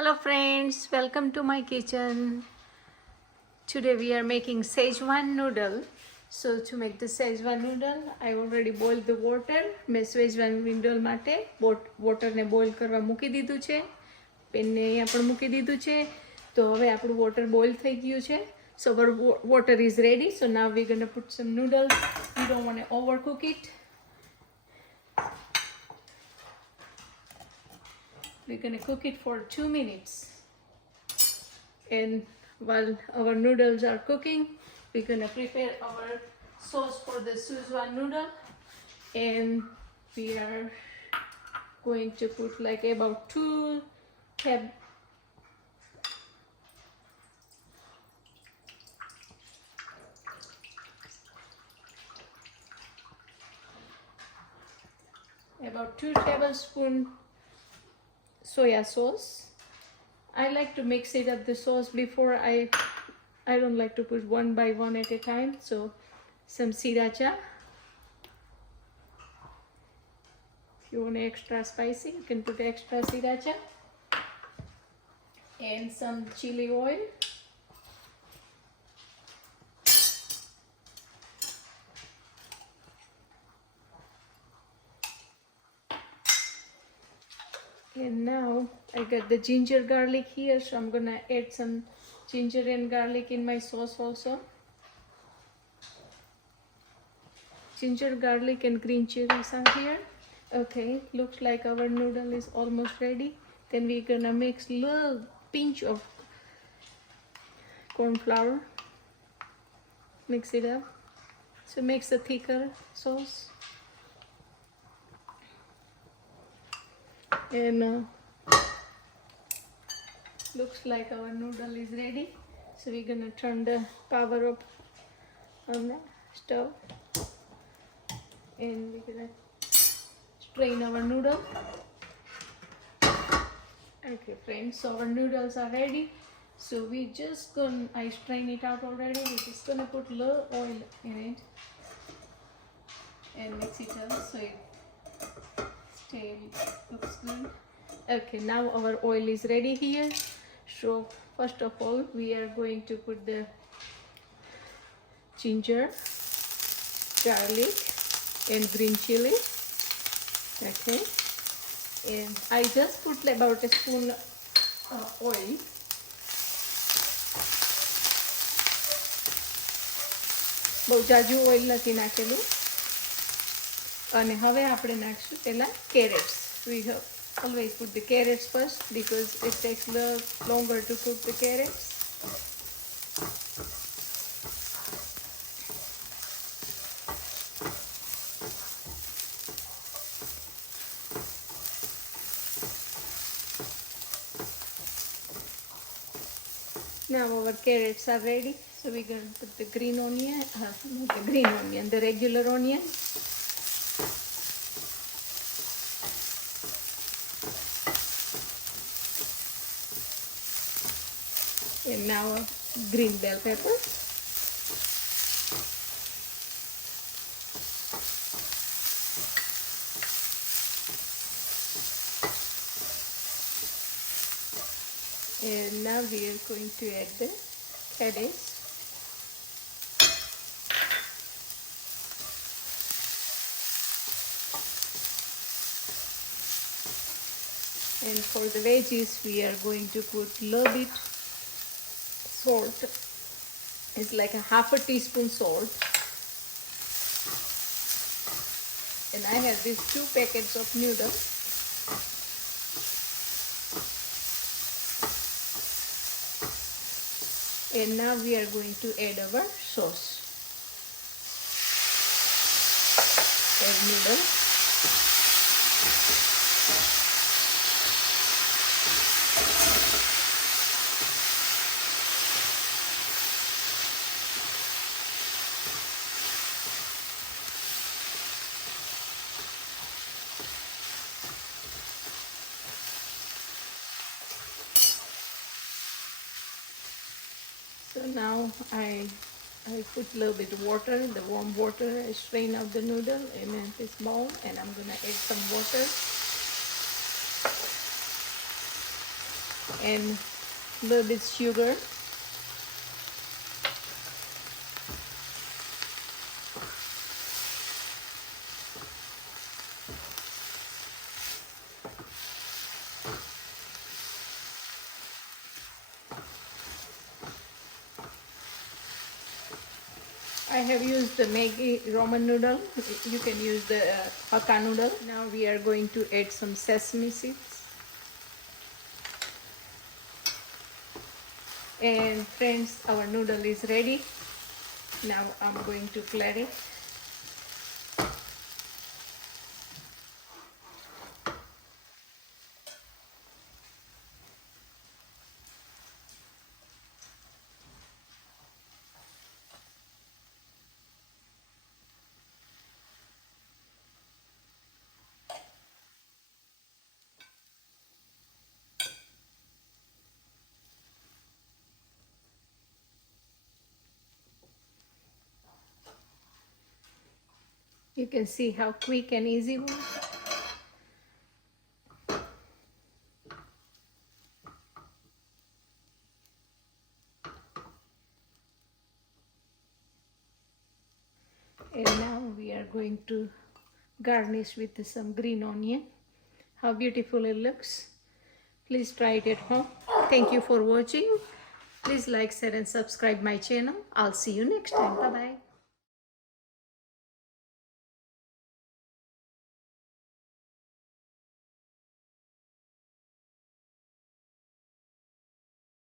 Hello friends, welcome to my kitchen. Today we are making Schezwan noodle. So to make the Schezwan noodle, I already boiled the water. મેં Schezwan noodle માટે વોટરને boil કરવા મૂકી દીધું છે. પેનને અહીંયા પણ મૂકી દીધું છે. તો હવે આપણું વોટર બોઇલ થઈ ગયું છે. So our water is ready. So now we're going to put some noodles. We don't want to overcook it. We're going to cook it for 2 minutes. And while our noodles are cooking, we're going to prepare our sauce for the Schezwan noodle. And we are going to put like about 2 tablespoons soya sauce. I like to mix it up the sauce before I don't like to put one by one at a time. So some sriracha. If you want extra spicy, you can put extra sriracha. And some chili oil. And now I got the ginger garlic here, so I'm gonna add some ginger and garlic in my sauce also. Ginger, garlic and green chilies are here. Okay, looks like our noodle is almost ready. Then we're gonna mix a little pinch of corn flour. Mix it up. So it makes a thicker sauce. And looks like our noodle is ready. So we're gonna turn the power up on the stove. And we're gonna strain our noodle. Okay friends, so our noodles are ready. So we just gonna, I strain it out already. We're just gonna put a little oil in it and mix it up so it looks good. Okay, now our oil is ready here. So first of all, we are going to put the ginger, garlic and green chili. Okay, and I just put about a spoon oil. બહુ જાજુ oil નથી નાખેલું. અને હવે આપણે નાખશું પહેલા carrots. We have always put the carrots first because it takes a little longer to cook the carrots. Now our carrots are ready. So we're going to put the green onion, not the green onion, the regular onion. And now green bell pepper. And now we are going to add the cabbage. And for the veggies, we are going to put a little bit salt. It's like a half a teaspoon salt. And I have these 2 packets of noodles. And now we are going to add our sauce. Add noodles. So now I put a little bit of water, the warm water. I strain out the noodle in this bowl, and I'm gonna add some water. and a little bit sugar. I have used the Maggi Roman noodle. You can use the Hakka noodle. Now we are going to add some sesame seeds. And friends, our noodle is ready. Now I'm going to plate it. You can see how quick and easy it was. And now we are going to garnish with some green onion. How beautiful it looks. Please try it at home. Thank you for watching. Please like, share and subscribe my channel. I'll see you next time. Bye bye.